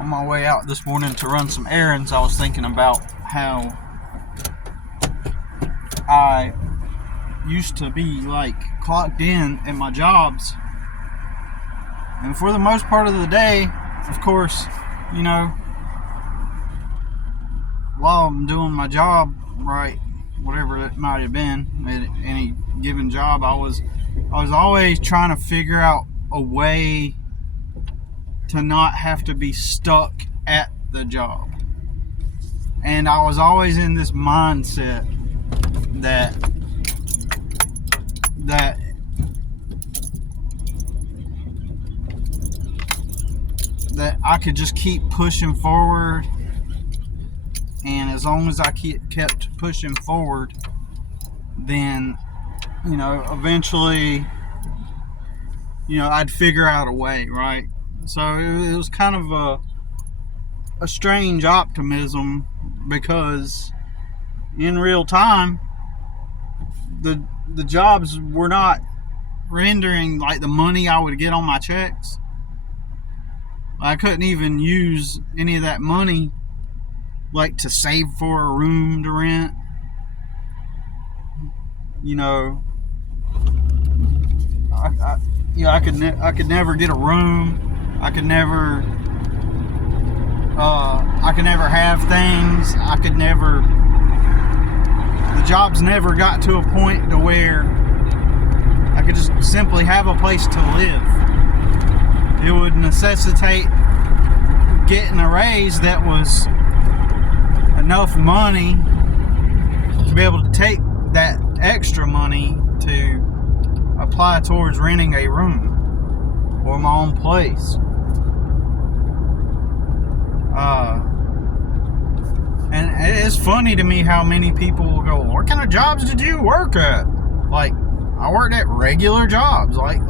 On my way out this morning to run some errands, I was thinking about how I used to be like clocked in at my jobs, and for the most part of the day, of course, you know, while I'm doing my job right, whatever it might have been at any given job, I was always trying to figure out a way to not have to be stuck at the job. And I was always in this mindset that I could just keep pushing forward, and as long as I kept pushing forward, then, you know, eventually, you know, I'd figure out a way, right? So it was kind of a strange optimism, because in real time, the jobs were not rendering like the money I would get on my checks. I couldn't even use any of that money like to save for a room to rent. You know, I could never get a room. I could never have things. The jobs never got to a point to where I could just simply have a place to live. It would necessitate getting a raise that was enough money to be able to take that extra money to apply towards renting a room or my own place. And it's funny to me how many people will go, "What kind of jobs did you work at?" Like, I worked at regular jobs, like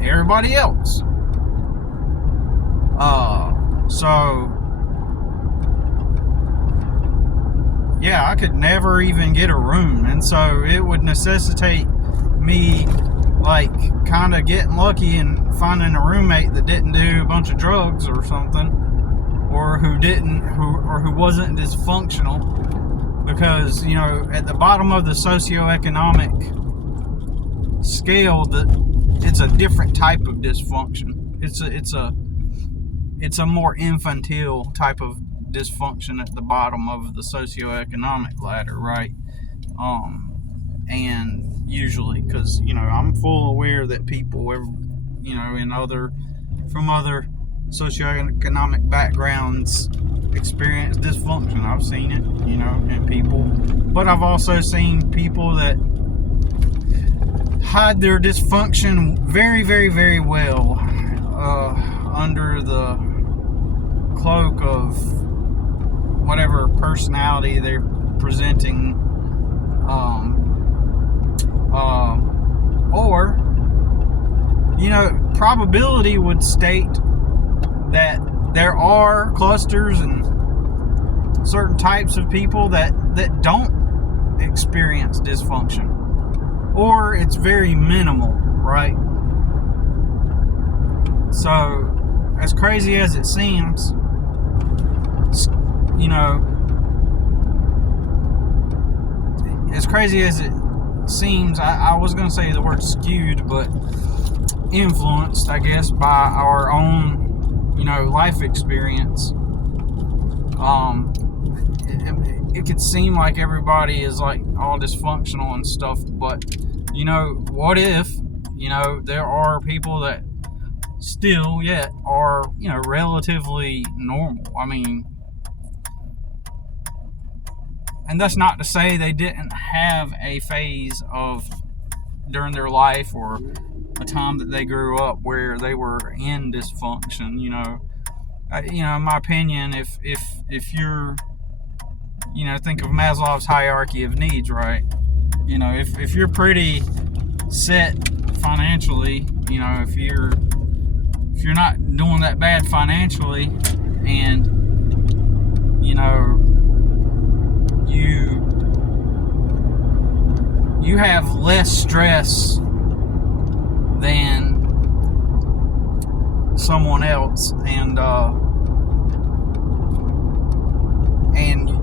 everybody else. So yeah, I could never even get a room, and so it would necessitate me like kind of getting lucky and finding a roommate that didn't do a bunch of drugs or something, or who wasn't dysfunctional, because, you know, at the bottom of the socioeconomic scale, that it's a different type of dysfunction. It's a more infantile type of dysfunction at the bottom of the socioeconomic ladder, right? And usually, because, you know, I'm full aware that people, you know, from other socioeconomic backgrounds experience dysfunction. I've seen it, you know, in people, but I've also seen people that hide their dysfunction very, very, very well under the cloak of whatever personality they're presenting, or, you know, probability would state that there are clusters and certain types of people that don't experience dysfunction, or it's very minimal, right? So, as crazy as it seems, you know, as crazy as it seems, I was going to say the word skewed, but influenced, I guess, by our own, you know, life experience. It could seem like everybody is like all dysfunctional and stuff, but, you know, what if, you know, there are people that still yet are, you know, relatively normal? I mean, and that's not to say they didn't have a phase during their life or a time that they grew up where they were in dysfunction. You know, in my opinion, if you're, you know, think of Maslow's hierarchy of needs, right? You know, if you're pretty set financially, you know, if you're not doing that bad financially, and, you know, you have less stress than someone else, and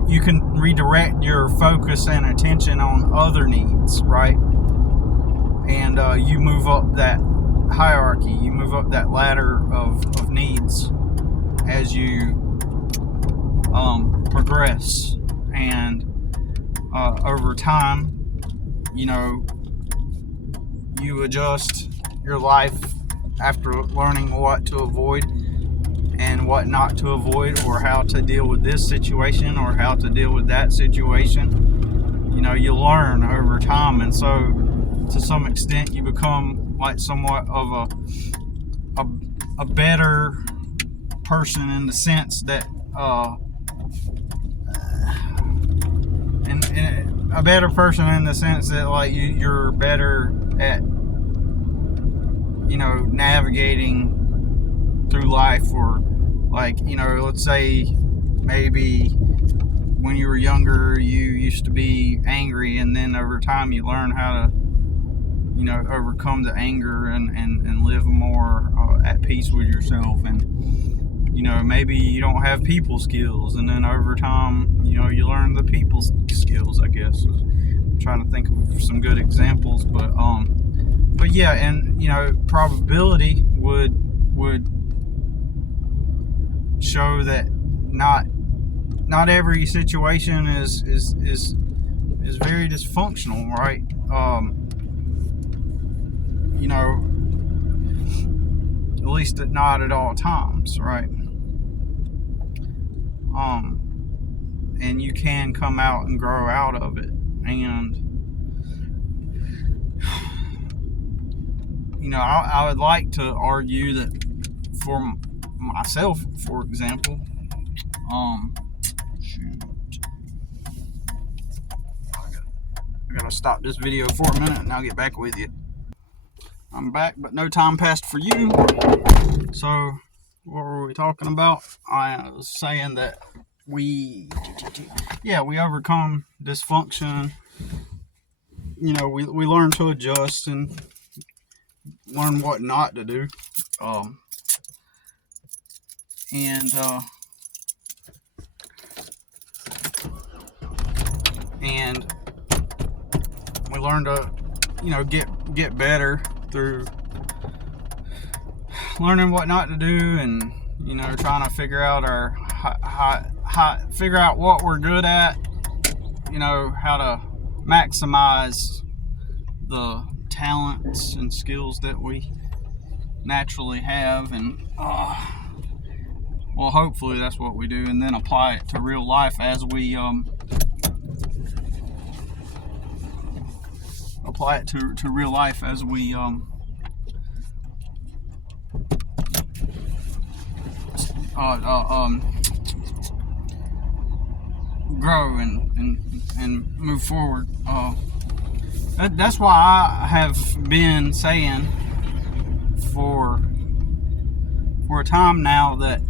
you can redirect your focus and attention on other needs, right? And you move up that hierarchy, you move up that ladder of needs as you progress. And over time, you adjust your life after learning what to avoid and what not to avoid, or how to deal with this situation or how to deal with that situation. You learn over time, and so to some extent you become like somewhat of a better person, in the sense that a better person in the sense that like you're better at navigating through life. Or like, let's say maybe when you were younger you used to be angry, and then over time you learn how to overcome the anger and live more at peace with yourself. And maybe you don't have people skills, and then over time you learn the people skills, I guess. I'm trying to think of some good examples, but yeah. And probability would show that not every situation is very dysfunctional, right? At least not at all times, right? And you can come out and grow out of it. And I would like to argue that for myself, for example, I gotta stop this video for a minute and I'll get back with you. I'm back, but no time passed for you. So what were we talking about? I was saying that we overcome dysfunction. We learn to adjust and learn what not to do. And we learn to get better through learning what not to do, and trying to figure out figure out what we're good at, how to maximize the talents and skills that we naturally have. And well, hopefully that's what we do, and then apply it to real life as we apply it to real life as we grow and move forward. That's why I have been saying for a time now that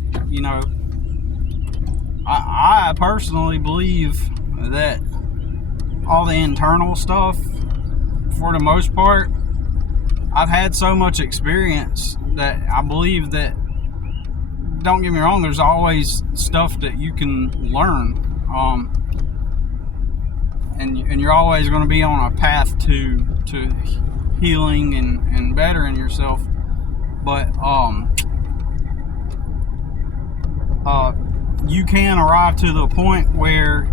I personally believe that all the internal stuff, for the most part, I've had so much experience that I believe that, don't get me wrong, there's always stuff that you can learn, and you're always going to be on a path to healing and bettering yourself. But you can arrive to the point where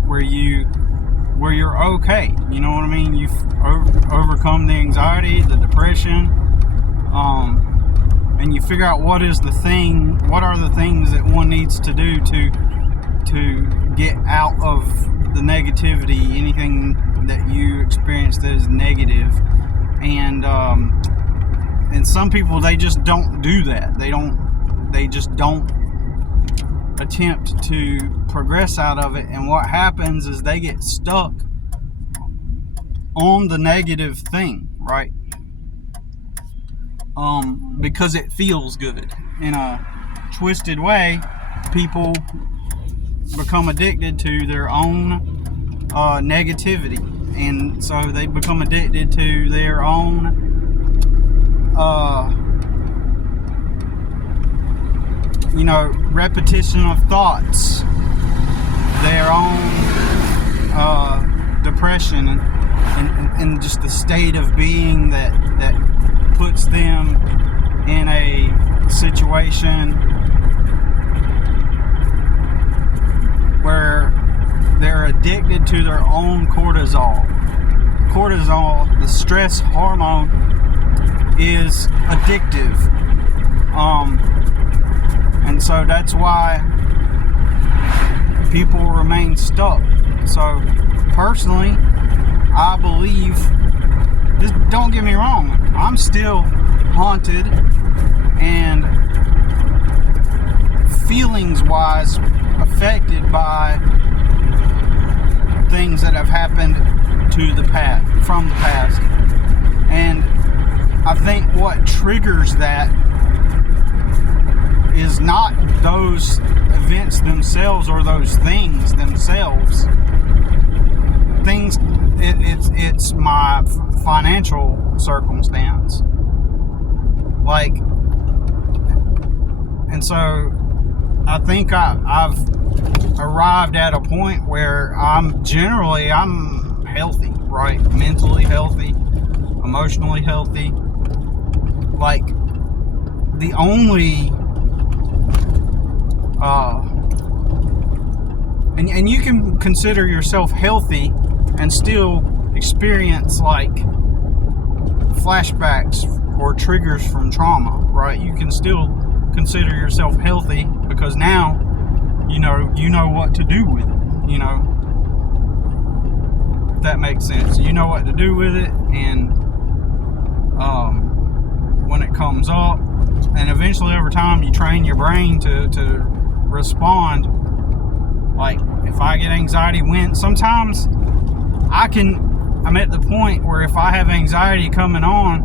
you're okay. You know what I mean? You've overcome the anxiety, the depression, and you figure out what are the things that one needs to do to get out of the negativity, anything that you experience that is negative. And some people, they just don't do that. They just don't attempt to progress out of it, and what happens is they get stuck on the negative thing, right? Because it feels good. In a twisted way, people become addicted to their own negativity, and so they become addicted to their own repetition of thoughts their own depression and just the state of being that puts them in a situation where they're addicted to their own cortisol. Cortisol, the stress hormone, is addictive. And so that's why people remain stuck. So personally, I believe, just don't get me wrong, I'm still haunted and feelings wise affected by things that have happened to the past, from the past. And I think what triggers that is not those events themselves or those things themselves. It's my financial circumstance. Like, and so I think I've arrived at a point where I'm healthy, right? Mentally healthy, emotionally healthy. Like, the only and you can consider yourself healthy and still experience like flashbacks or triggers from trauma, right? You can still consider yourself healthy because now you know what to do with it, if that makes sense. You know what to do with it, and when it comes up, and eventually over time you train your brain to respond. Like, if I get anxiety, sometimes I'm at the point where if I have anxiety coming on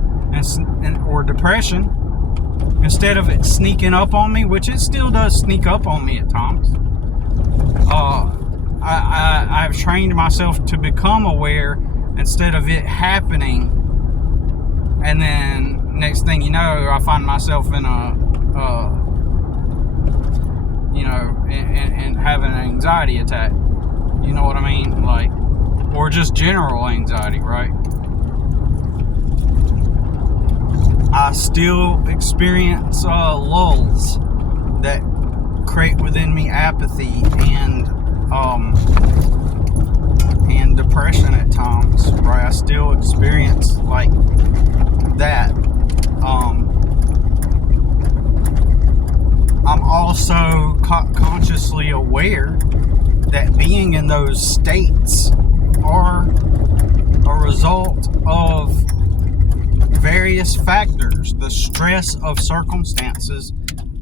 or depression, instead of it sneaking up on me, which it still does sneak up on me at times, I've trained myself to become aware instead of it happening, and then next thing you know, I find myself in and having an anxiety attack. You know what I mean? Like, or just general anxiety, right? I still experience lulls that create within me apathy and depression at times, right? I still experience like that. I'm also consciously aware that being in those states are a result of various factors. The stress of circumstances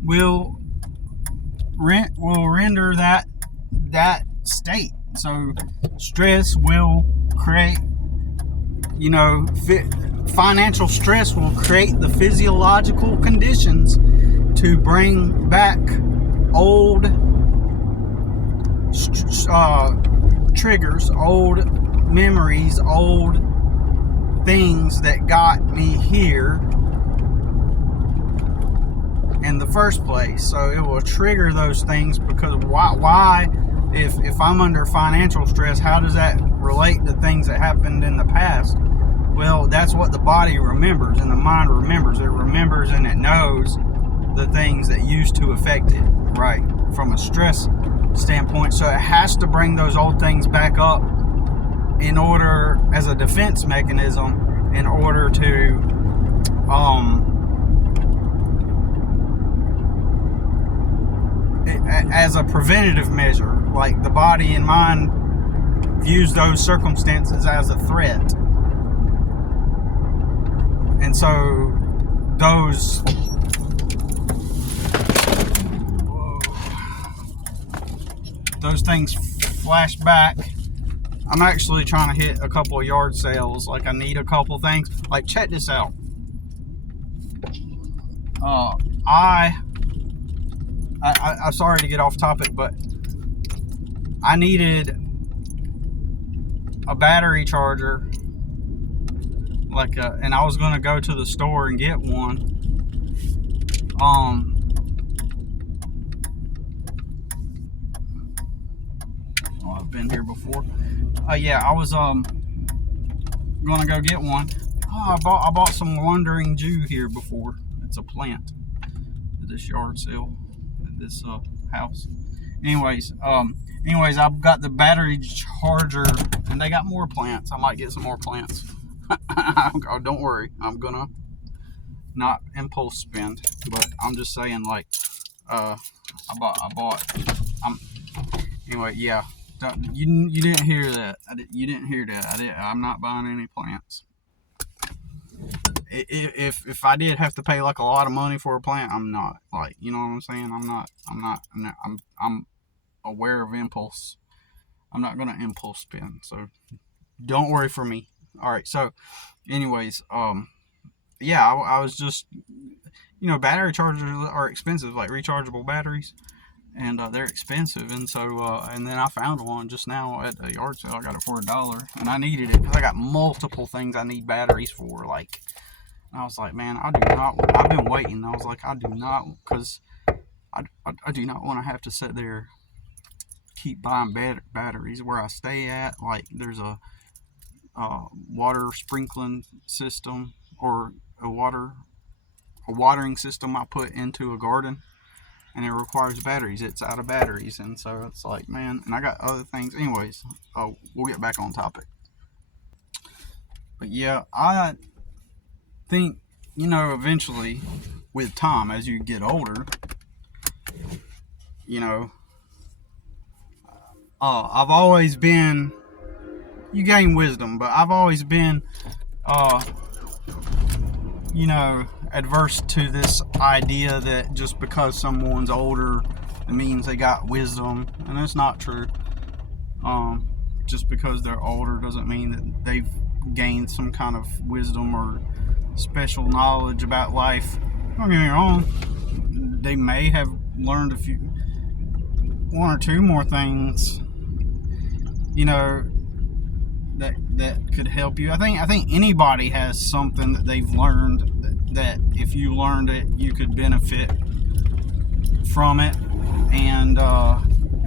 will render that state. So stress will create, financial stress will create the physiological conditions to bring back old triggers, old memories, old things that got me here in the first place. So it will trigger those things, because why if I'm under financial stress, how does that relate to things that happened in the past? Well, that's what the body remembers and the mind remembers. It remembers and it knows the things that used to affect it, right, from a stress standpoint. So it has to bring those old things back up in order, as a defense mechanism, in order to as a preventative measure. Like, the body and mind views those circumstances as a threat, and so those things flash back. I'm actually trying to hit a couple of yard sales. Like, I need a couple things. Like, check this out. I'm sorry to get off topic, but I needed a battery charger, and I was going to go to the store and get one. Oh, I've been here before. Yeah, I was gonna go get one. Oh, I bought some Wandering Jew here before. It's a plant at this yard sale at this house. Anyways, I've got the battery charger, and they got more plants. I might get some more plants. Don't worry, I'm gonna not impulse spend, but I'm just saying, like, I bought. Anyway, yeah. You didn't hear that. You didn't hear that. I'm not buying any plants. If I did have to pay like a lot of money for a plant, I'm not. Like, you know what I'm saying? I'm aware of impulse. I'm not gonna impulse spend. So don't worry for me. All right. So, anyways, yeah, I was just, battery chargers are expensive, like rechargeable batteries. And they're expensive, and so and then I found one just now at a yard sale. I got it for $1, and I needed it because I got multiple things I need batteries for. Like, I was like, man, I do not. I've been waiting. I was like, I do not, because I do not want to have to sit there keep buying batteries where I stay at. Like, there's a water sprinkling system, or a watering system I put into a garden, and it requires batteries. It's out of batteries, and so it's like, man, and I got other things. Anyways, we'll get back on topic. But yeah, I think, eventually, with time, as you get older, I've always been, you gain wisdom, but I've always been, adverse to this idea that just because someone's older, it means they got wisdom, and it's not true. Just because they're older doesn't mean that they've gained some kind of wisdom or special knowledge about life. Don't get me wrong, they may have learned one or two more things, that could help you. I think anybody has something that they've learned that if you learned it, you could benefit from it, and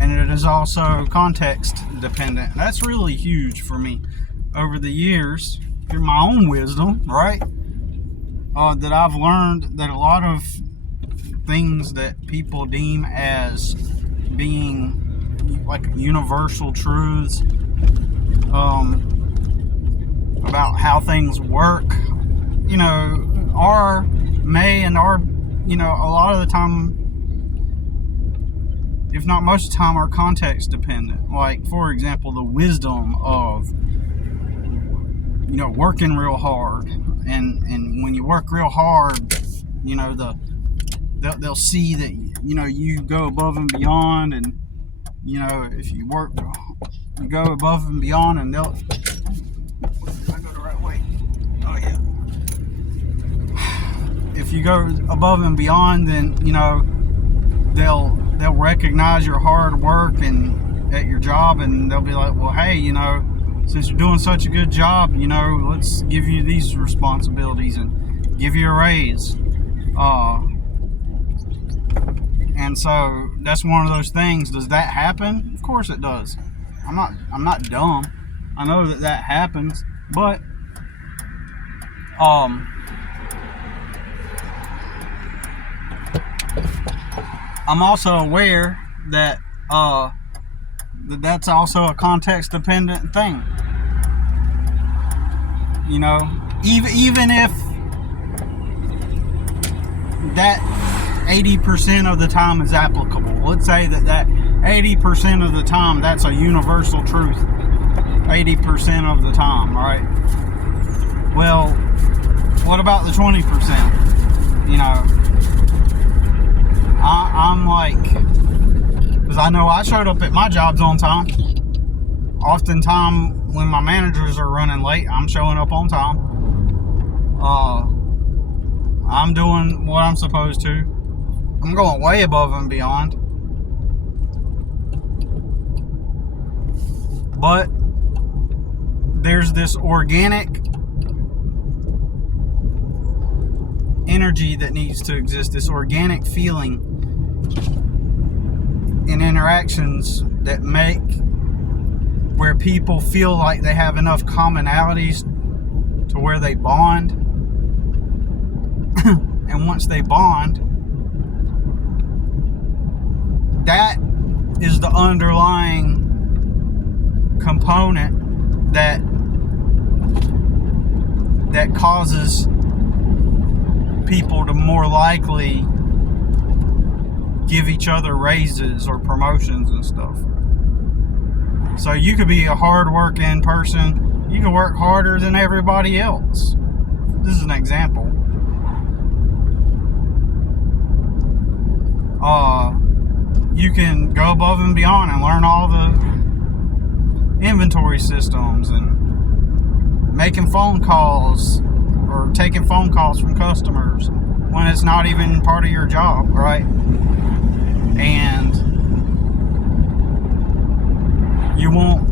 it is also context dependent. That's really huge for me over the years, through my own wisdom, right? That I've learned that a lot of things that people deem as being like universal truths, about how things work, are a lot of the time, if not most of the time, are context dependent. Like, for example, the wisdom of, working real hard, and when you work real hard, they'll see that, you go above and beyond, and, if you go above and beyond, and they'll, I go the right way. Oh yeah. If you go above and beyond, then they'll recognize your hard work and at your job, and they'll be like, well, hey, since you're doing such a good job, let's give you these responsibilities and give you a raise. And so that's one of those things. Does that happen? Of course it does. I'm not dumb. I know that happens, but I'm also aware that that's also a context dependent thing. Even if that 80% of the time is applicable. Let's say that 80% of the time that's a universal truth. 80% of the time, right? Well, what about the 20%? I'm like, because I know I showed up at my jobs on time. Oftentimes, when my managers are running late, I'm showing up on time. I'm doing what I'm supposed to. I'm going way above and beyond. But there's this organic energy that needs to exist, this organic feeling in interactions that make where people feel like they have enough commonalities to where they bond. And once they bond, that is the underlying component that causes people to more likely give each other raises or promotions and stuff. So you could be a hard-working person. You can work harder than everybody else. This is an example. You can go above and beyond and learn all the inventory systems and making phone calls or taking phone calls from customers when it's not even part of your job, right? And you won't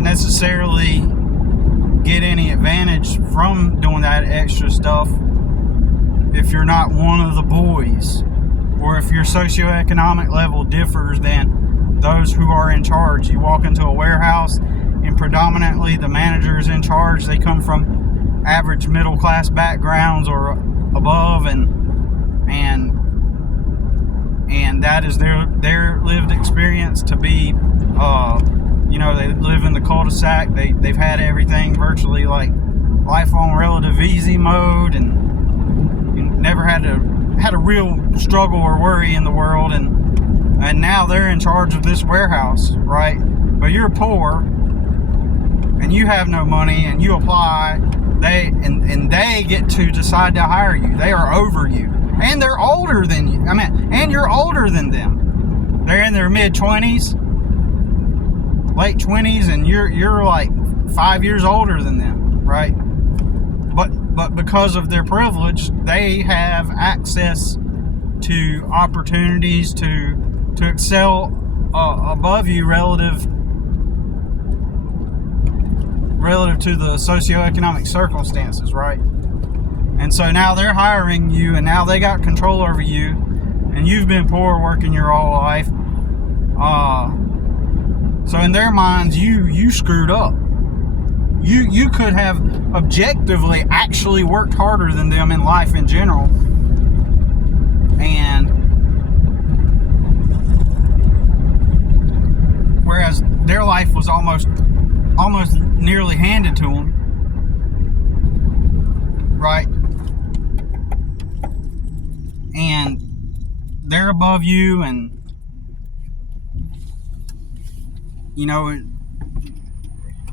necessarily get any advantage from doing that extra stuff if you're not one of the boys, or if your socioeconomic level differs than those who are in charge. You walk into a warehouse and predominantly the managers in charge, they come from average middle class backgrounds or above, and that is their lived experience to be, they live in the cul-de-sac. They've had everything virtually like life on relative easy mode, and never had a real struggle or worry in the world, and now they're in charge of this warehouse, right? But you're poor and you have no money, and you apply, they get to decide to hire you. They are over you, and they're older than you. And you're older than them. They're in their mid-20s, late 20s, and you're like 5 years older than them, right? But because of their privilege, they have access to opportunities to excel above you relative to the socioeconomic circumstances, right? And so now they're hiring you, and now they got control over you, and you've been poor working your whole life. So in their minds, you screwed up. You could have objectively actually worked harder than them in life in general, and whereas their life was almost nearly handed to them, right? And they're above you, and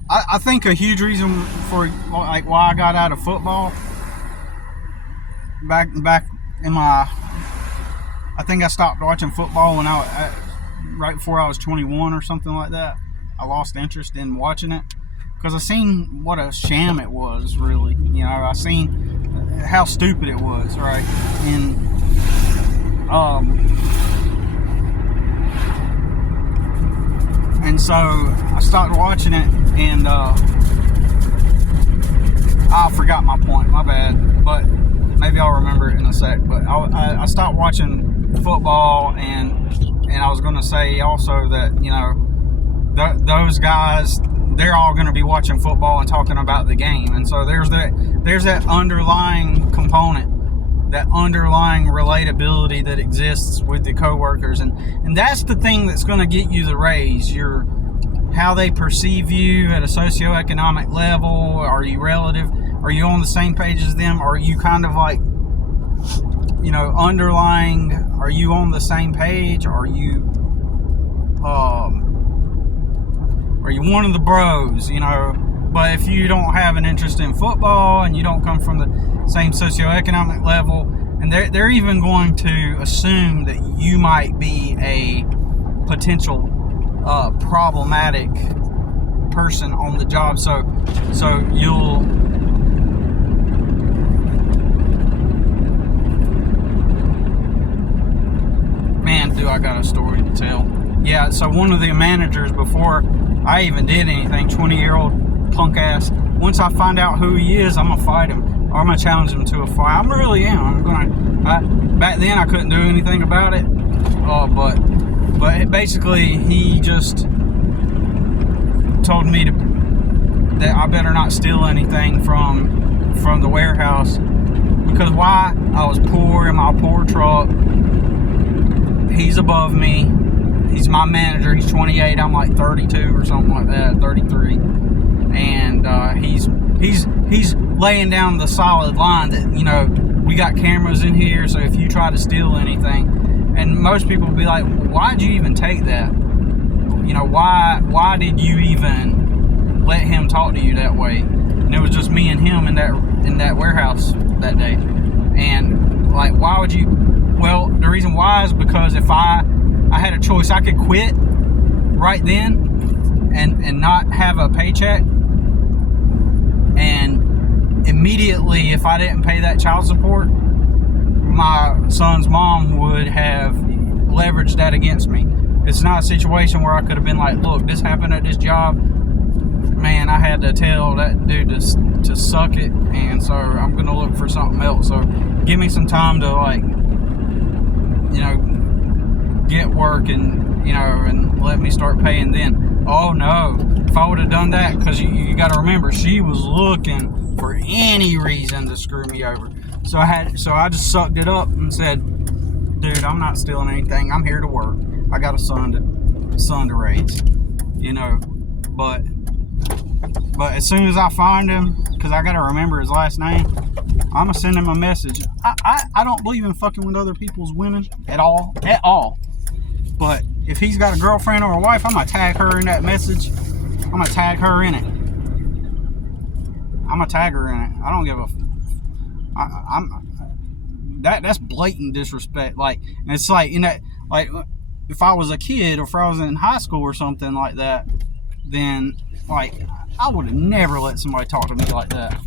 I think a huge reason for like why I got out of football back in my, I think I stopped watching football when right before I was 21 or something like that. I lost interest in watching it because I seen what a sham it was, really. I seen how stupid it was, right? And so I started watching it, and I forgot my point, my bad, but maybe I'll remember it in a sec. But I stopped watching football, and I was going to say also that, those guys, they're all going to be watching football and talking about the game. And so there's that underlying component, that underlying relatability that exists with the coworkers, and that's the thing that's going to get you the raise. How they perceive you at a socioeconomic level. Are you relative? Are you on the same page as them? Are you kind of like, underlying? Are you on the same page? Are you one of the bros? But if you don't have an interest in football and you don't come from the same socioeconomic level, and they're even going to assume that you might be a potential problematic person on the job. So you'll do I got a story to tell. Yeah, so one of the managers, before I even did anything, 20-year-old punk ass, once I find out who he is, I'm gonna fight him, or I'm gonna challenge him to a fight. I really am. Back then I couldn't do anything about it, but basically he just told me that I better not steal anything from the warehouse, because why? I was poor in my poor truck. He's above me. He's my manager. He's 28. I'm like 32 or something like that, 33. And he's laying down the solid line that, you know, we got cameras in here, so if you try to steal anything, and most people will be like, why'd you even take that? You know, why did you even let him talk to you that way? And it was just me and him in that warehouse that day. And like, why would you? Well, the reason why is because if I had a choice, I could quit right then and not have a paycheck, and immediately, if I didn't pay that child support, my son's mom would have leveraged that against me. It's not a situation where I could have been like, look, this happened at this job, man, I had to tell that dude to suck it, and so I'm gonna look for something else. So give me some time to, like, you know, get work, and, you know, and let me start paying then. Oh no, if I would have done that, because you got to remember, she was looking for any reason to screw me over. So I just sucked it up and said, dude, I'm not stealing anything. I'm here to work. I got a son to raise, you know. But as soon as I find him, because I got to remember his last name, I'm gonna send him a message. I don't believe in fucking with other people's women at all. But if he's got a girlfriend or a wife, I'm gonna tag her in that message. I'm gonna tag her in it. I'm gonna tag her in it. I don't give a. That's blatant disrespect. Like, and it's like, you know, like if I was a kid or if I was in high school or something like that, then like I would have never let somebody talk to me like that.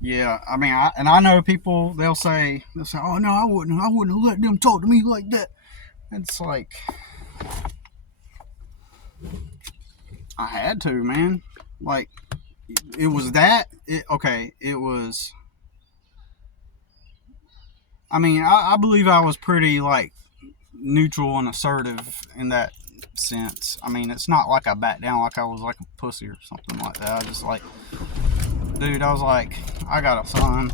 Yeah, I mean, I know people. They'll say, "Oh no, I wouldn't have let them talk to me like that." It's like, I had to, man. Like, it was that. It was. I mean, I believe I was pretty, like, neutral and assertive in that sense. I mean, it's not like I backed down like I was like a pussy or something like that. I just like, dude, I was like, I got a son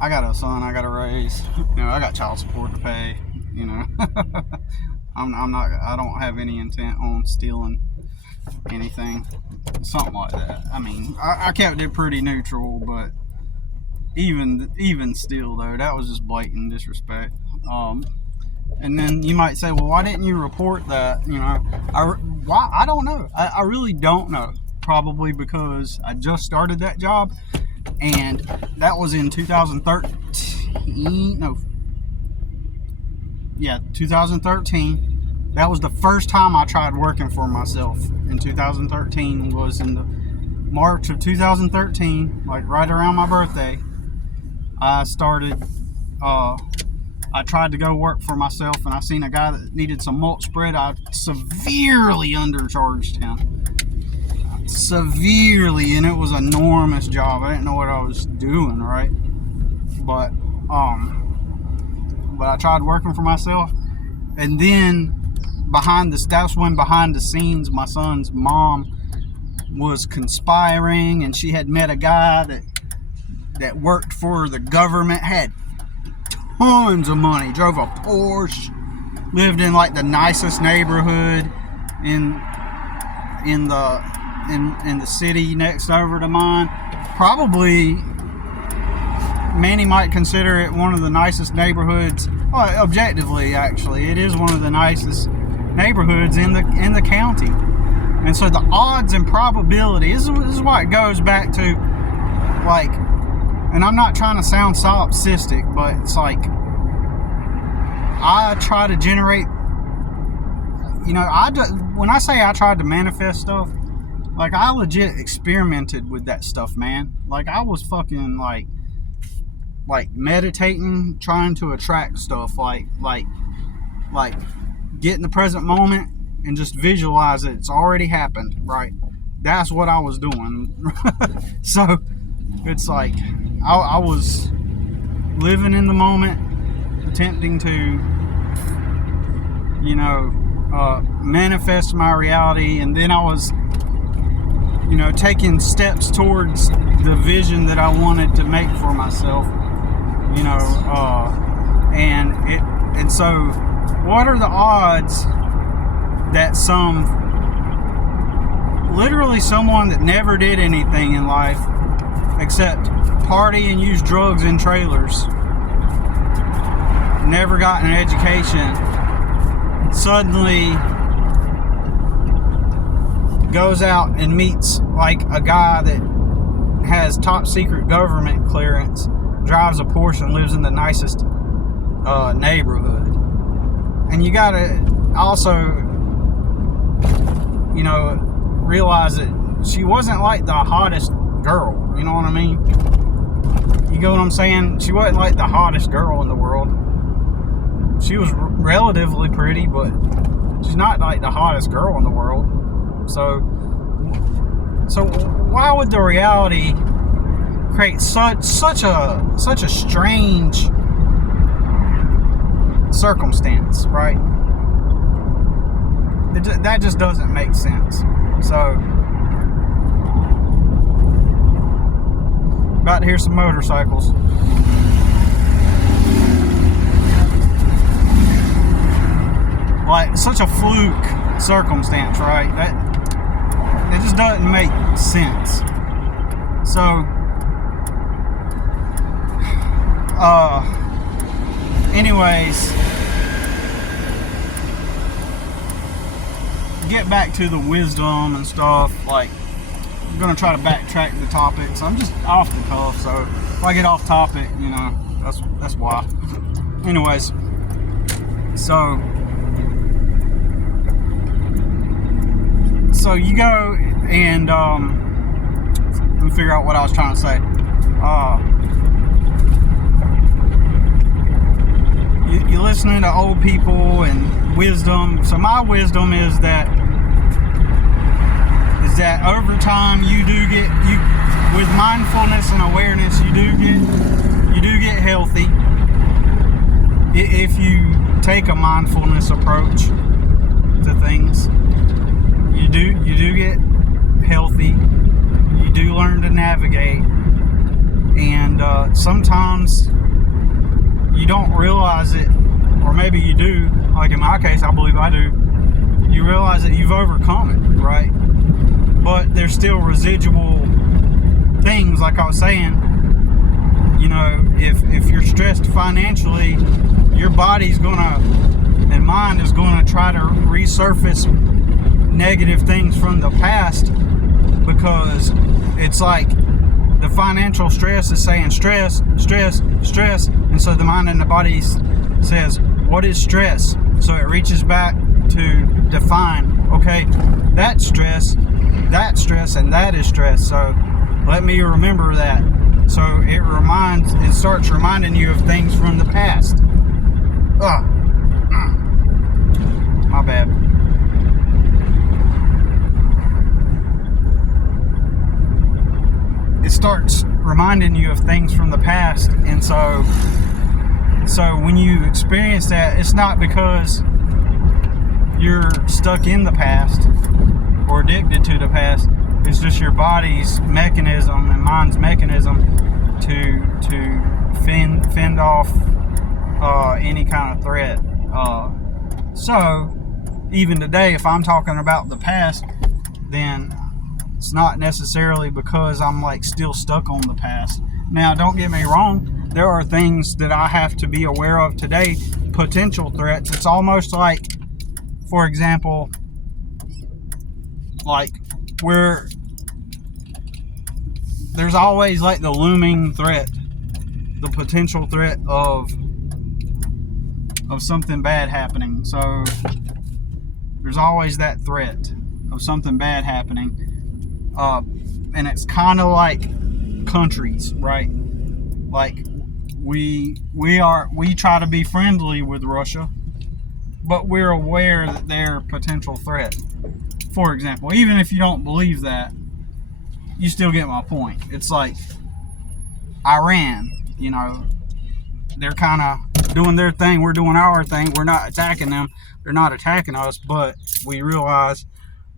I gotta raise, you know, I got child support to pay, you know. I don't have any intent on stealing anything, something like that. I mean, I kept it pretty neutral, but even still though, that was just blatant disrespect. And then you might say, well, why didn't you report that? You know, I don't know. I really don't know. Probably because I just started that job, and that was in 2013. No, yeah, 2013. That was the first time I tried working for myself. In 2013 was in the March of 2013, like right around my birthday. I started. I tried to go work for myself, and I seen a guy that needed some mulch spread. I severely undercharged him. Severely, and it was an enormous job. I didn't know what I was doing, right? But I tried working for myself, and then that's when behind the scenes my son's mom was conspiring, and she had met a guy that worked for the government, had tons of money, drove a Porsche, lived in like the nicest neighborhood in the city next over to mine. Probably many might consider it one of the nicest neighborhoods. Well, objectively, actually, it is one of the nicest neighborhoods in the county. And so the odds and probability, this is why it goes back to, like, and I'm not trying to sound solipsistic, but it's like, I try to generate, you know, when I say I tried to manifest stuff, like, I legit experimented with that stuff, man. Like, I was fucking, like meditating, trying to attract stuff, like get in the present moment and just visualize it. It's already happened, right? That's what I was doing. So, it's like, I was living in the moment, attempting to manifest my reality, and then I was, taking steps towards the vision that I wanted to make for myself. And so, what are the odds that literally someone that never did anything in life except party and use drugs in trailers, never got an education, suddenly goes out and meets like a guy that has top secret government clearance, drives a Porsche, and lives in the nicest neighborhood. And you gotta also, realize that she wasn't like the hottest girl. You know what I mean? You get what I'm saying? She wasn't like the hottest girl in the world. She was relatively pretty, but she's not like the hottest girl in the world. So why would the reality create such a strange circumstance, right? That just doesn't make sense. So, about to hear some motorcycles. Like, such a fluke circumstance, right? That just doesn't make sense. So, anyways, get back to the wisdom and stuff. Like, I'm gonna try to backtrack the topics. I'm just off the cuff, so if I get off topic, that's why. Anyways, so you go and let me figure out what I was trying to say. You're listening to old people and wisdom. So my wisdom is that over time you with mindfulness and awareness, you do get healthy if you take a mindfulness approach to things. You do get healthy. You do learn to navigate, and sometimes you don't realize it, or maybe you do. Like in my case, I believe I do. You realize that you've overcome it, right? But there's still residual things, like I was saying. If you're stressed financially, your body's and mind is gonna try to resurface negative things from the past, because it's like the financial stress is saying stress, stress, stress, and so the mind and the body says, what is stress? So it reaches back to define, okay, that's stress, and that is stress. So let me remember that. So it starts reminding you of things from the past. My bad. It starts reminding you of things from the past, and so when you experience that, it's not because you're stuck in the past or addicted to the past. It's just your body's mechanism and mind's mechanism to fend off any kind of threat. So even today, if I'm talking about the past, then it's not necessarily because I'm like still stuck on the past. Now, don't get me wrong, there are things that I have to be aware of today, potential threats. It's almost like, for example, like where there's always like the looming threat, the potential threat of something bad happening. So there's always that threat of something bad happening. And it's kind of like countries, right? Like we try to be friendly with Russia, but we're aware that they're a potential threat. For example, even if you don't believe that, you still get my point. It's like Iran, they're kind of doing their thing, we're doing our thing. We're not attacking them, they're not attacking us, but we realize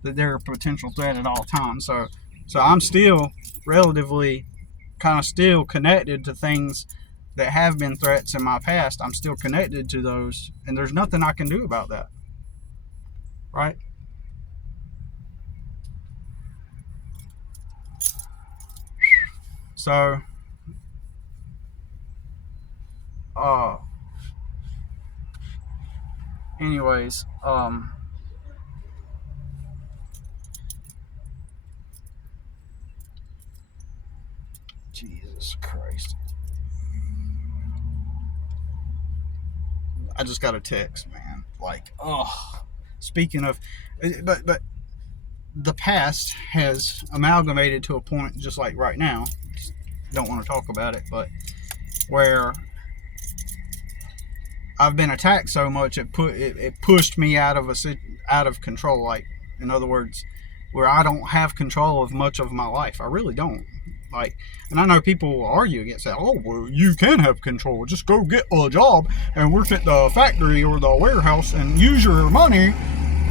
that they're a potential threat at all times. So I'm still relatively kind of still connected to things that have been threats in my past. I'm still connected to those, and there's nothing I can do about that, right? So anyways, Jesus Christ, I just got a text, man. Like, oh, speaking of, but the past has amalgamated to a point, just like right now. Don't want to talk about it, but where I've been attacked so much, it pushed me out of control. Like, in other words, where I don't have control of much of my life. I really don't. Like, and I know people will argue against that. Oh, well, you can have control. Just go get a job and work at the factory or the warehouse and use your money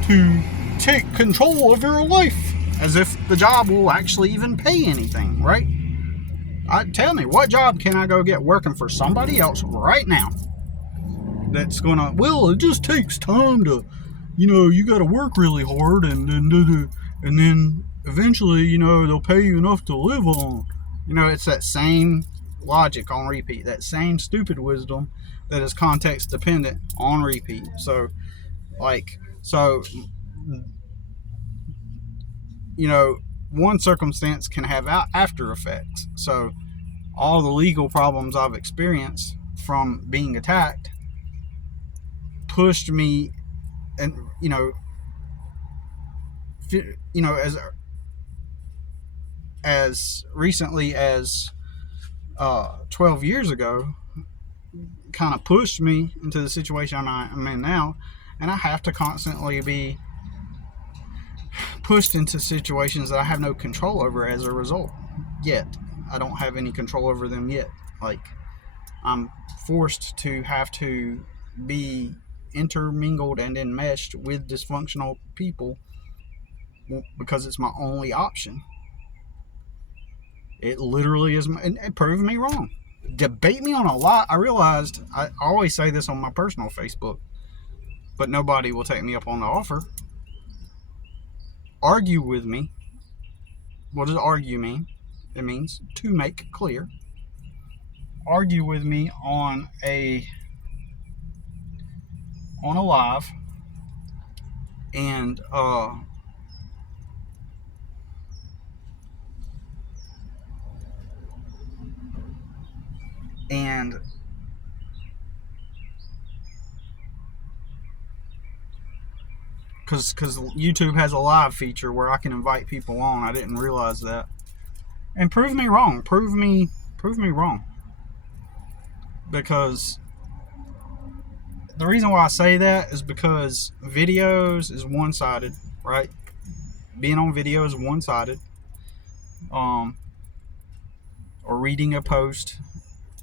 to take control of your life. As if the job will actually even pay anything, right? Tell me, what job can I go get working for somebody else right now that's gonna, well, it just takes time to, you gotta work really hard, and then eventually, they'll pay you enough to live on. It's that same logic on repeat, that same stupid wisdom that is context dependent on repeat. So one circumstance can have after effects. So all the legal problems I've experienced from being attacked pushed me, and as recently as 12 years ago, kind of pushed me into the situation I'm in now, and I have to constantly be pushed into situations that I have no control over as a result. Yet I don't have any control over them yet. Like, I'm forced to have to be intermingled and enmeshed with dysfunctional people because it's my only option. It literally is, and it proved me wrong. Debate me on a lot. I realized I always say this on my personal Facebook, but nobody will take me up on the offer. Argue with me. What does argue mean? It means to make clear. Argue with me on a live, and because YouTube has a live feature where I can invite people on. I didn't realize that. And prove me wrong. Prove me wrong. Because the reason why I say that is because videos is one-sided, right? Being on video is one-sided. Or reading a post,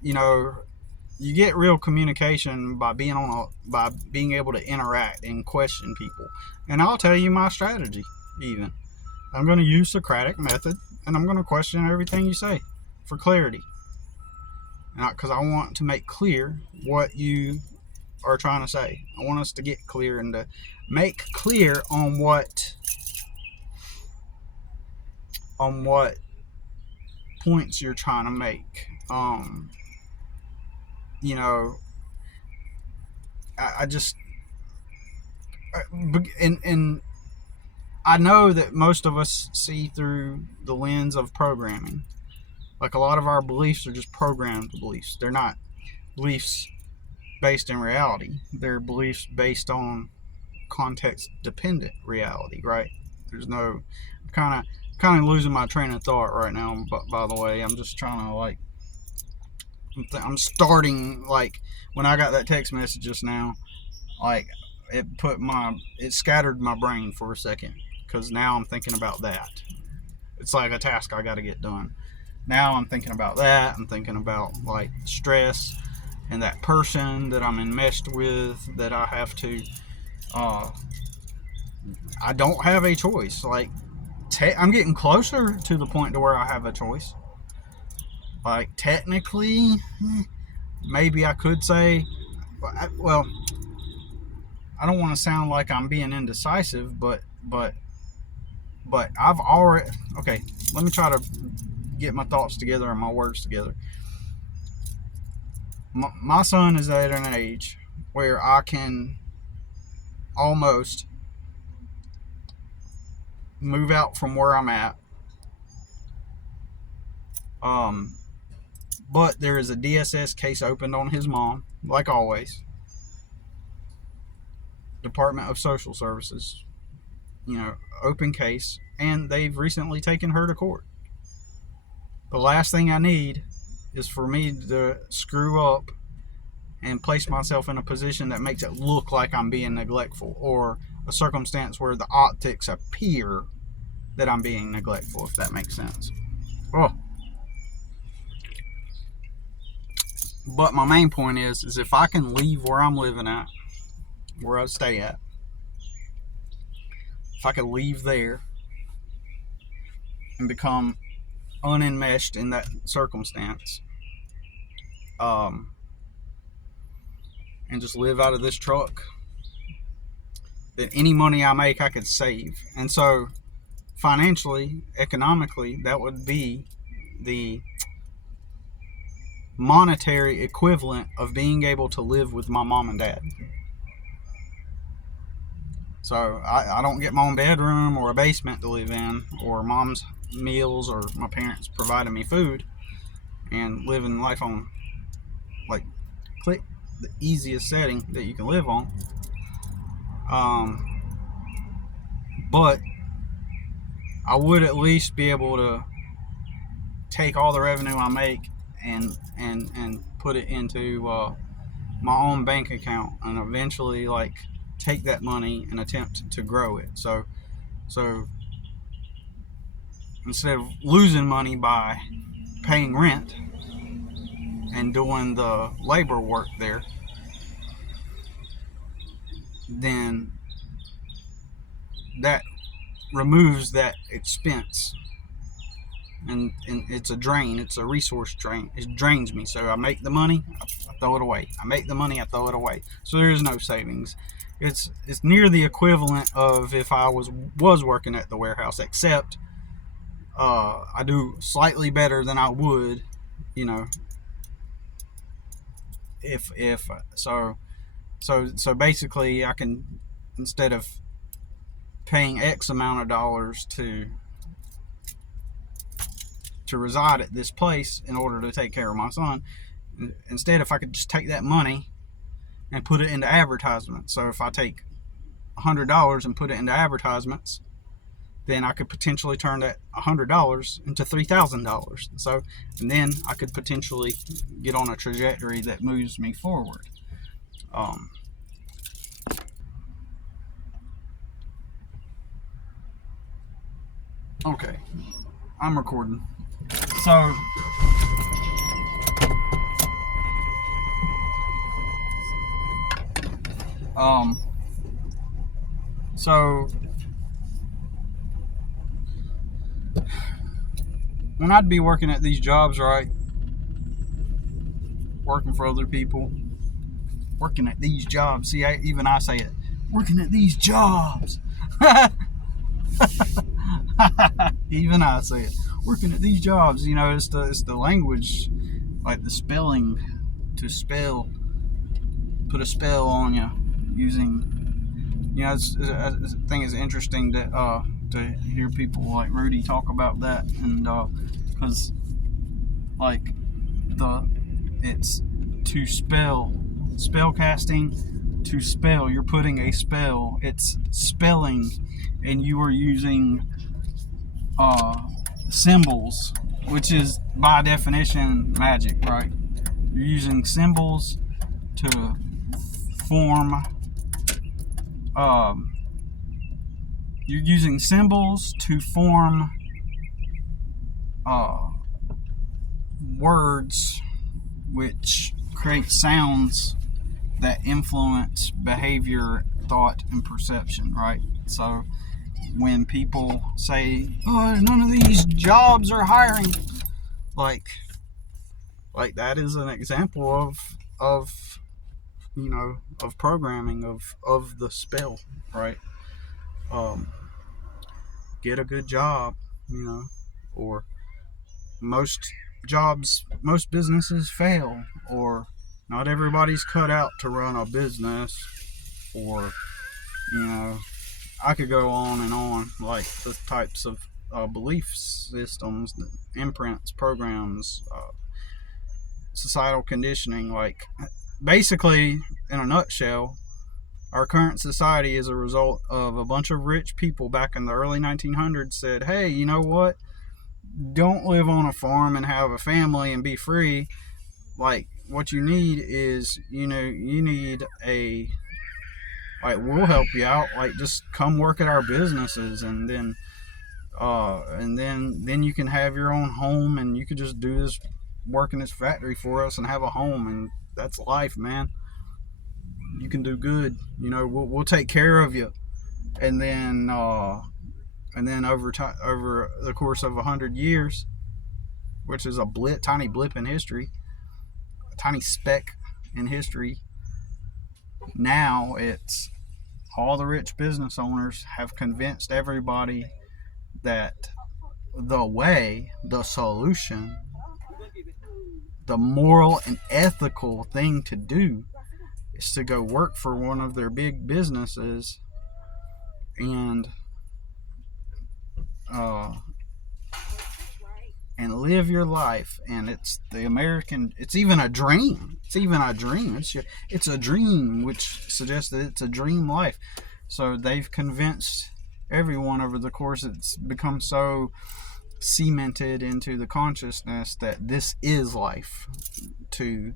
you get real communication by being able to interact and question people. And I'll tell you my strategy. Even I'm going to use Socratic method, and I'm going to question everything you say for clarity, because I want to make clear what you are trying to say. I want us to get clear and to make clear on what points you're trying to make. I just, and I know that most of us see through the lens of programming. Like, a lot of our beliefs are just programmed beliefs. They're not beliefs based in reality. They're beliefs based on context dependent reality, right? There's no, kind of losing my train of thought right now, but by the way, I'm just trying to I'm starting, when I got that text message just now, it scattered my brain for a second, because now I'm thinking about that. It's like a task I got to get done. Now I'm thinking about that. I'm thinking about stress, and that person that I'm enmeshed with, that I have to, I don't have a choice. Like, I'm getting closer to the point to where I have a choice. Like, technically, maybe I could say, well, I don't want to sound like I'm being indecisive, but I've already, okay, let me try to get my thoughts together and my words together. My son is at an age where I can almost move out from where I'm at. But there is a DSS case opened on his mom, like always. Department of Social Services, open case, and they've recently taken her to court. The last thing I need is for me to screw up and place myself in a position that makes it look like I'm being neglectful, or a circumstance where the optics appear that I'm being neglectful, if that makes sense. Oh. But my main point is if I can leave where I'm living at, where I stay at, if I could leave there and become unenmeshed in that circumstance, and just live out of this truck, then any money I make I could save. And so financially, economically, that would be the monetary equivalent of being able to live with my mom and dad. So I don't get my own bedroom or a basement to live in, or mom's meals, or my parents providing me food, and living life on, like, click the easiest setting that you can live on. But I would at least be able to take all the revenue I make and put it into my own bank account, and eventually, like, take that money and attempt to grow it. So instead of losing money by paying rent and doing the labor work there, then that removes that expense, and it's a drain. It's a resource drain. It drains me. So I make the money, I throw it away. I make the money, I throw it away. So there is no savings. It's near the equivalent of if I was working at the warehouse, except I do slightly better than I would, if so basically I can, instead of paying X amount of dollars to reside at this place in order to take care of my son, instead, if I could just take that money and put it into advertisements. So if I take $100 and put it into advertisements, then I could potentially turn that $100 into $3,000. So, and then I could potentially get on a trajectory that moves me forward. Okay, I'm recording. So, when I'd be working at these jobs, right, working for other people, working at these jobs, see, even I say it, working at these jobs. Even I say it, working at these jobs. It's the language, like the spelling, to spell, put a spell on you, using, I think it's interesting to hear people like Rudy talk about that, and because like it's to spell casting, to spell, you're putting a spell, it's spelling, and you are using symbols, which is by definition magic, right? You're using symbols to form words which create sounds that influence behavior, thought, and perception, right? So when people say, "Oh, none of these jobs are hiring," like that is an example of of programming of the spell, right? Um, get a good job, or most most businesses fail, or not everybody's cut out to run a business, or you know, I could go on and on, like the types of belief systems, imprints, programs, societal conditioning. Like, basically, in a nutshell, our current society is a result of a bunch of rich people back in the early 1900s said, hey, you know what? Don't live on a farm and have a family and be free. Like, what you need is, you need a, like, we'll help you out. Like, just come work at our businesses, and then you can have your own home, and you could just do this work in this factory for us and have a home, and that's life, man. You can do good. We'll take care of you, and then over time, over the course of 100 years, which is a tiny blip in history, a tiny speck in history. Now it's all the rich business owners have convinced everybody that the solution, the moral and ethical thing to do is to go work for one of their big businesses and uh, and live your life. And it's even a dream. It's a dream, which suggests that it's a dream life. So they've convinced everyone over the course. It's become so cemented into the consciousness that this is life, to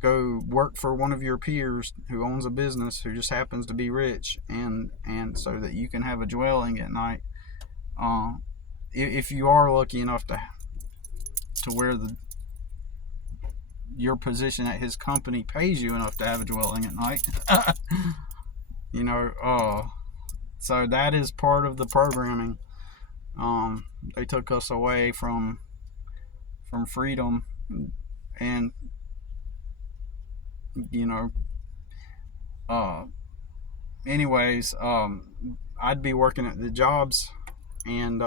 go work for one of your peers who owns a business who just happens to be rich, and so that you can have a dwelling at night. If you are lucky enough to where your position at his company pays you enough to have a dwelling at night. So that is part of the programming. They took us away from freedom, and anyways, I'd be working at the jobs, and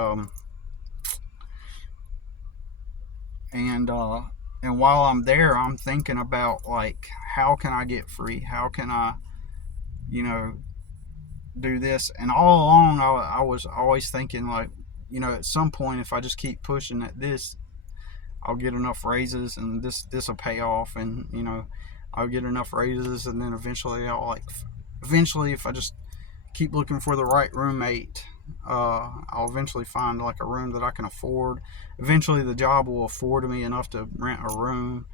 while I'm there, I'm thinking about, like, how can I get free? How can I, do this? And all along, I was always thinking, like, at some point, if I just keep pushing at this, I'll get enough raises, and this will pay off, and I'll get enough raises, and then eventually, if I just keep looking for the right roommate, I'll eventually find, like, a room that I can afford. Eventually the job will afford me enough to rent a room,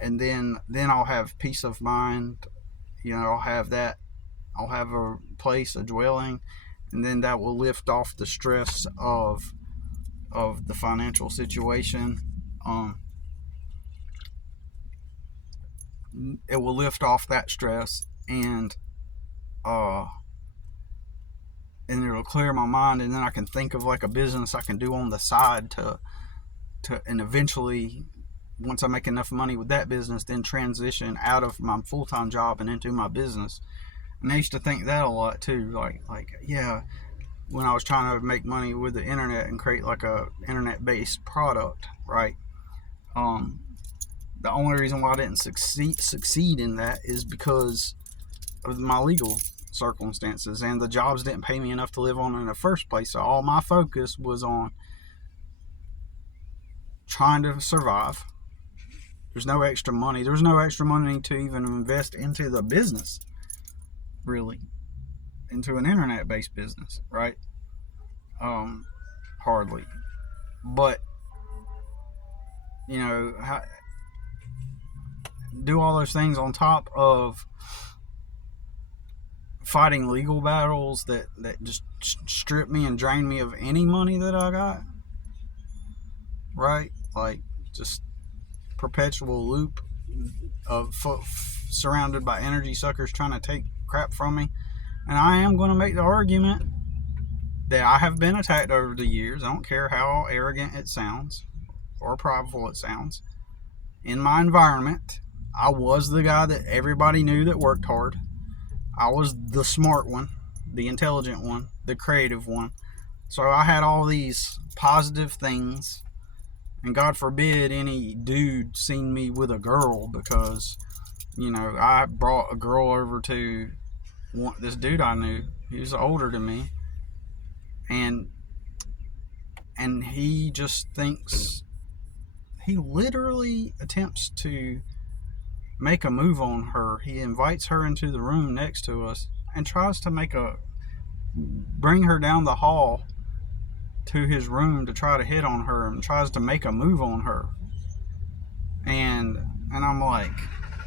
and then I'll have peace of mind. I'll have that. I'll have a place, a dwelling, and then that will lift off the stress of the financial situation. It will lift off that stress, and it'll clear my mind, and then I can think of, like, a business I can do on the side to and eventually, once I make enough money with that business, then transition out of my full-time job and into my business. And I used to think that a lot too, like yeah, when I was trying to make money with the internet and create, like, a internet-based product, right? The only reason why I didn't succeed in that is because of my legal circumstances, and the jobs didn't pay me enough to live on in the first place. So all my focus was on trying to survive. There's no extra money. There's no extra money to even invest into the business, really, into an internet-based business, right? Hardly. But do all those things on top of fighting legal battles that just strip me and drain me of any money that I got, right? Like, just perpetual loop surrounded by energy suckers trying to take crap from me. And I am going to make the argument that I have been attacked over the years. I don't care how arrogant it sounds or prideful it sounds. In my environment, I was the guy that everybody knew that worked hard. I was the smart one, the intelligent one, the creative one. So I had all these positive things. And God forbid any dude seen me with a girl, because, I brought a girl over to this dude I knew. He was older than me. And he just thinks, he literally attempts to make a move on her. He invites her into the room next to us and tries to bring her down the hall to his room to try to hit on her, and tries to make a move on her. And I'm like,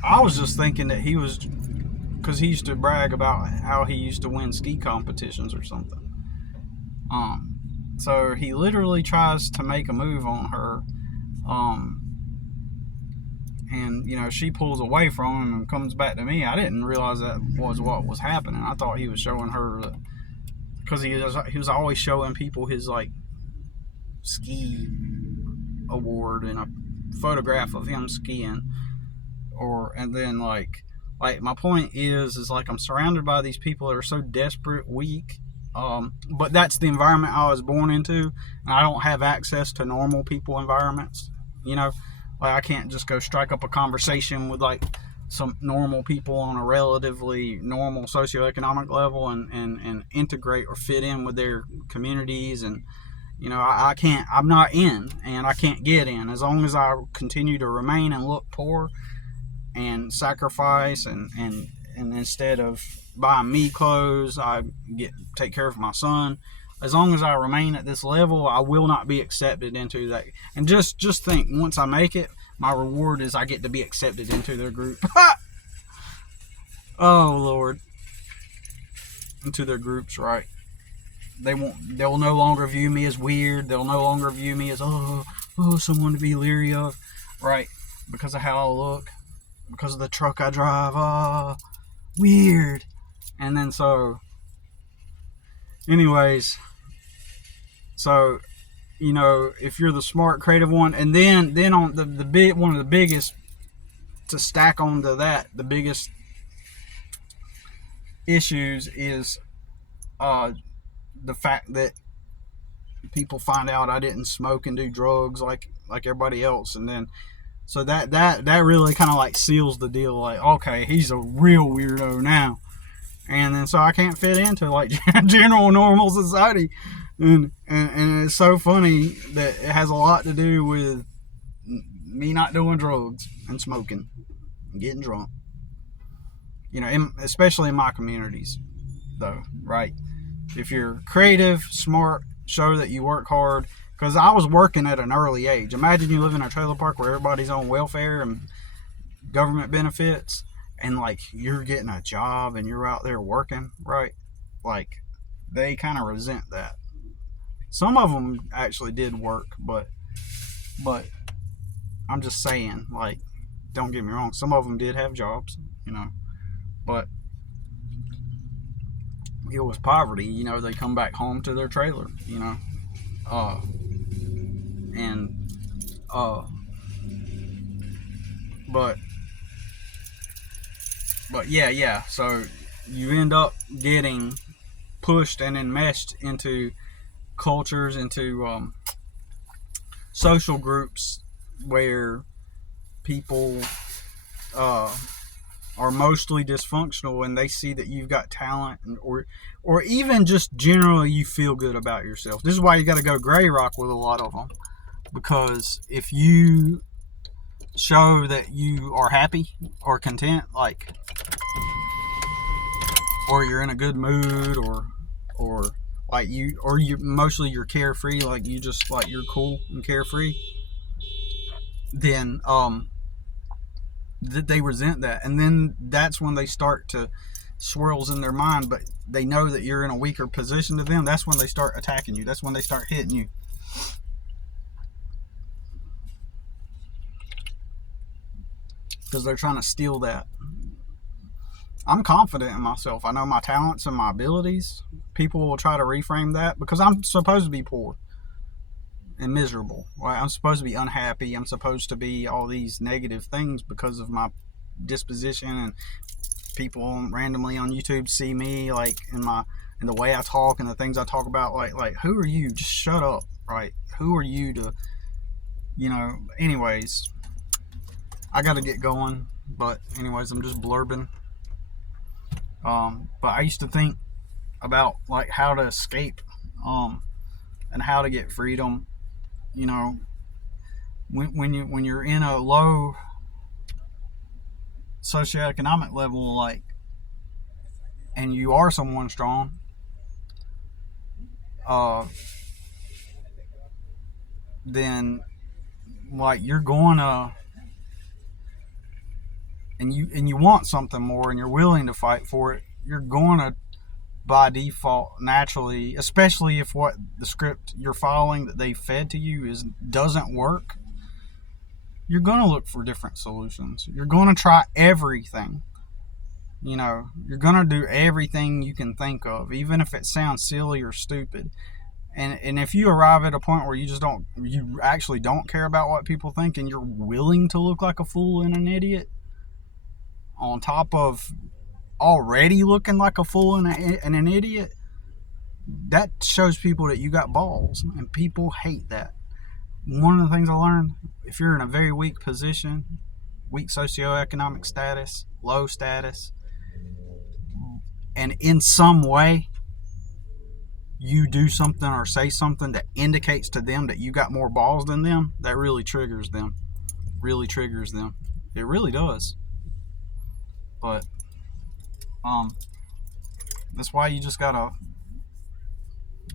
I was just thinking that he was, because he used to brag about how he used to win ski competitions or something. So he literally tries to make a move on her. And she pulls away from him and comes back to me. I didn't realize that was what was happening. I thought he was showing her, because he was always showing people his ski award and a photograph of him skiing. And then my point is I'm surrounded by these people that are so desperate, weak. But that's the environment I was born into, and I don't have access to normal people environments. I can't just go strike up a conversation with some normal people on a relatively normal socioeconomic level and integrate or fit in with their communities. And I can't, I'm not in, and I can't get in as long as I continue to remain and look poor and sacrifice, and instead of buying me clothes, I take care of my son. As long as I remain at this level, I will not be accepted into that. And just think, once I make it, my reward is I get to be accepted into their group. Oh Lord, into their groups, right? They'll no longer view me as weird. They'll no longer view me as someone to be leery of, right? Because of how I look, because of the truck I drive. Weird. And then anyways, so if you're the smart, creative one, and then on the one of the biggest to stack onto that, the biggest issues is the fact that people find out I didn't smoke and do drugs like everybody else, and then so that really kind of seals the deal. Okay, he's a real weirdo now. And then so I can't fit into general normal society. And it's so funny that it has a lot to do with me not doing drugs and smoking and getting drunk. Especially in my communities, though, right? If you're creative, smart, show that you work hard. Because I was working at an early age. Imagine you live in a trailer park where everybody's on welfare and government benefits, and you're getting a job and you're out there working, right? They kind of resent that. Some of them actually did work, but I'm just saying, don't get me wrong, some of them did have jobs, but it was poverty. They come back home to their trailer, but yeah, so you end up getting pushed and enmeshed into cultures, into social groups where people are mostly dysfunctional, and they see that you've got talent, or even just generally you feel good about yourself. This is why you got to go gray rock with a lot of them, because if you show that you are happy or content, or you're in a good mood, or you mostly you're carefree, you just you're cool and carefree, then they resent that, and then that's when they start to swirls in their mind, but they know that you're in a weaker position to them. That's when they start attacking you. That's when they start hitting you. because they're trying to steal that. I'm confident in myself. I know my talents and my abilities. People will try to reframe that because I'm supposed to be poor and miserable. Right? I'm supposed to be unhappy. I'm supposed to be all these negative things because of my disposition, and people randomly on YouTube see me like in the way I talk and the things I talk about. Like who are you? Just shut up, right? Who are you to, Anyways, I got to get going. But anyways, I'm just blurbing. But I used to think about like how to escape, and how to get freedom. You know, when you're in a low socioeconomic level, like, and you are someone strong, then like you're going to, and you want something more, and you're willing to fight for it. You're going to by default naturally, especially if what the script you're following that they fed to you doesn't work. You're going to look for different solutions. You're going to try everything. You're going to do everything you can think of, even if it sounds silly or stupid. And if you arrive at a point where you actually don't care about what people think, and you're willing to look like a fool and an idiot on top of already looking like a fool and an idiot, that shows people that you got balls, and people hate that. One of the things I learned, if you're in a very weak position, weak socioeconomic status, low status, and in some way you do something or say something that indicates to them that you got more balls than them, that really triggers them. It really does. But that's why you just gotta,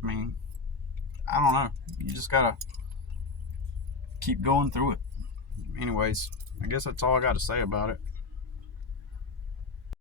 I don't know, you just gotta keep going through it. Anyways, I guess that's all I got to say about it.